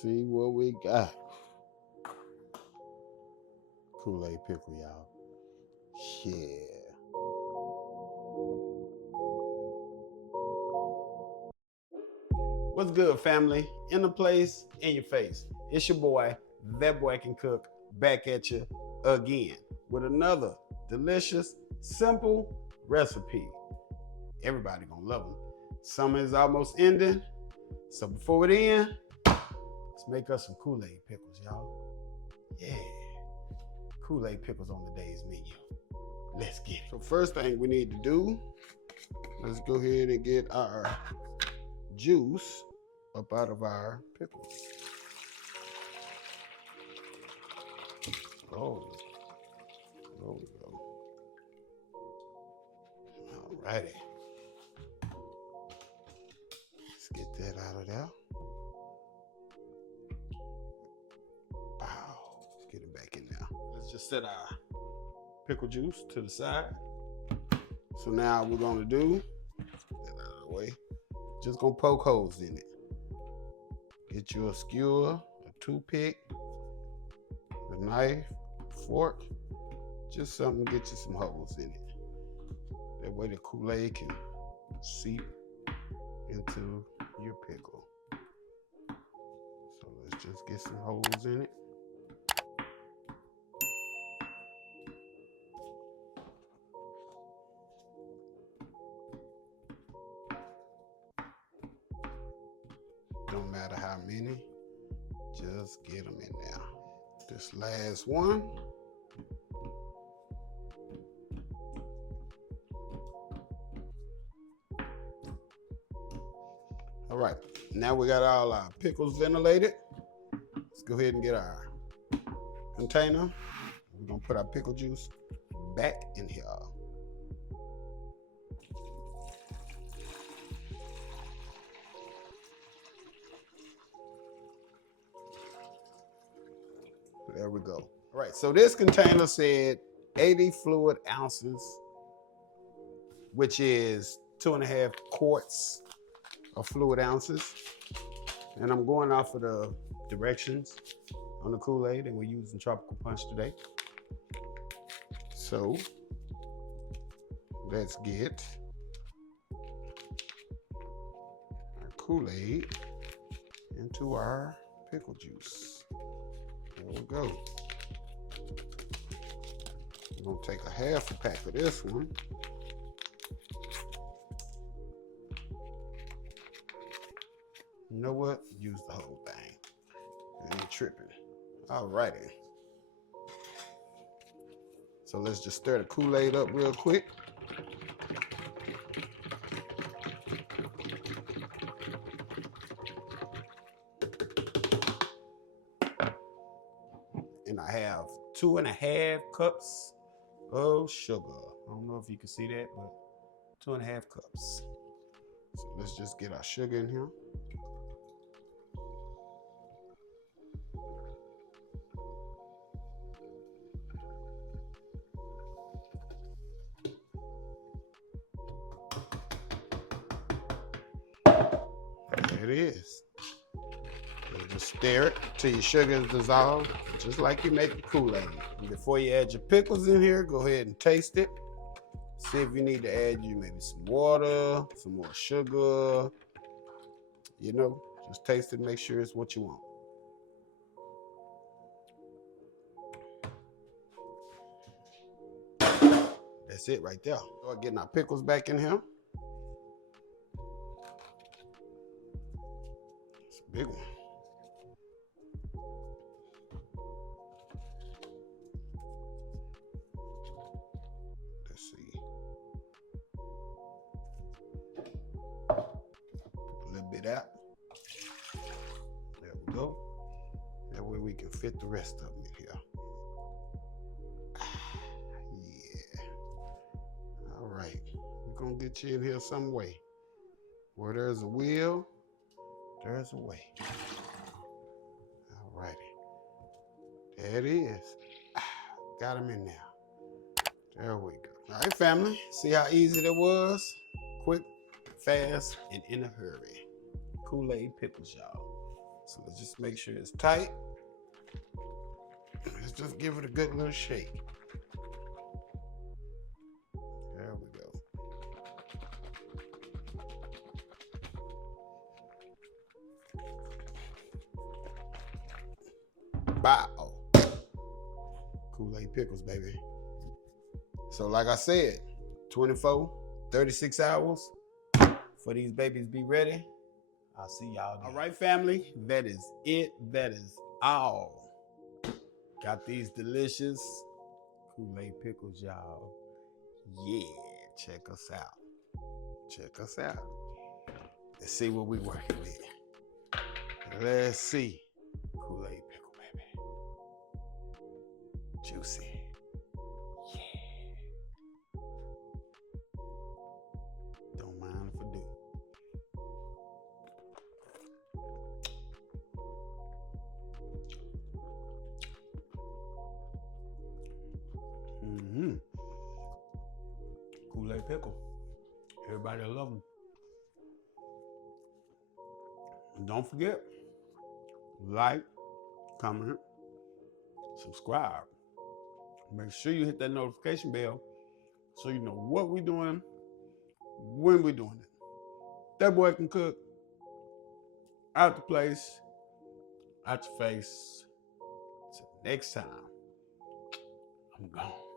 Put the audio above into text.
see what we got. Kool-Aid pickle, y'all. Yeah. What's good, family? In the place, in your face. It's your boy, That Boy Can Cook, back at you again with another delicious, simple recipe. Everybody gonna love them. Summer is almost ending, so before it ends, let's make us some Kool-Aid pickles, y'all. Yeah, Kool-Aid pickles on the day's menu. Let's get it. So first thing we need to do, let's go ahead and get our juice up out of our pickles. Oh, there we go. All righty. Let's get that out of there. Wow, let's get it back in there. Let's just set our pickle juice to the side. So now we're gonna do, get that out of the way, just gonna poke holes in it. Get you a skewer, a toothpick, a knife, fork, just something to get you some holes in it. That way the Kool-Aid can seep into your pickle. So let's just get some holes in it. Don't matter how many, just get them in there. This last one. All right, now we got all our pickles ventilated. Let's go ahead and get our container. We're gonna put our pickle juice back in here. There we go. All right, so this container said 80 fluid ounces, which is 2.5 quarts of fluid ounces. And I'm going off of the directions on the Kool-Aid, and we're using tropical punch today. So let's get our Kool-Aid into our pickle juice. There we go. We're gonna take a half a pack of this one. You know what? Use the whole thing. I ain't tripping. All righty. So let's just stir the Kool-Aid up real quick. And I have 2.5 cups of sugar. I don't know if you can see that, but 2.5 cups. So let's just get our sugar in here. There it is. Just stir it till your sugar is dissolved, just like you make the Kool-Aid. Before you add your pickles in here, go ahead and taste it. See if you need to add maybe some water, some more sugar. You know, just taste it, make sure it's what you want. That's it right there. Start getting our pickles back in here. It's a big one. Let's see. A little bit out. There we go. That way we can fit the rest of them in here. Yeah. All right. We're going to get you in here some way. Where there's a will, there's a way. All righty. There it is. Got them in there. There we go. All right, family. See how easy that was? Quick, fast, and in a hurry. Kool-Aid pickles, y'all. So let's just make sure it's tight. Let's just give it a good little shake. There we go. Bow. Kool-Aid Pickles, baby. So like I said, 24, 36 hours for these babies be ready. I'll see y'all again. All right, family, that is it. That is all. Got these delicious Kool-Aid Pickles, y'all. Yeah, check us out. Check us out. Let's see what we working with. Let's see. Kool-Aid Pickle, baby. Juicy. Yeah. Don't mind if I do. Kool-Aid Pickle. Everybody love them. And don't forget, like, comment, subscribe. Make sure you hit that notification bell so you know what we're doing, when we're doing it. That boy can cook. Out the place, out your face. Till next time, I'm gone.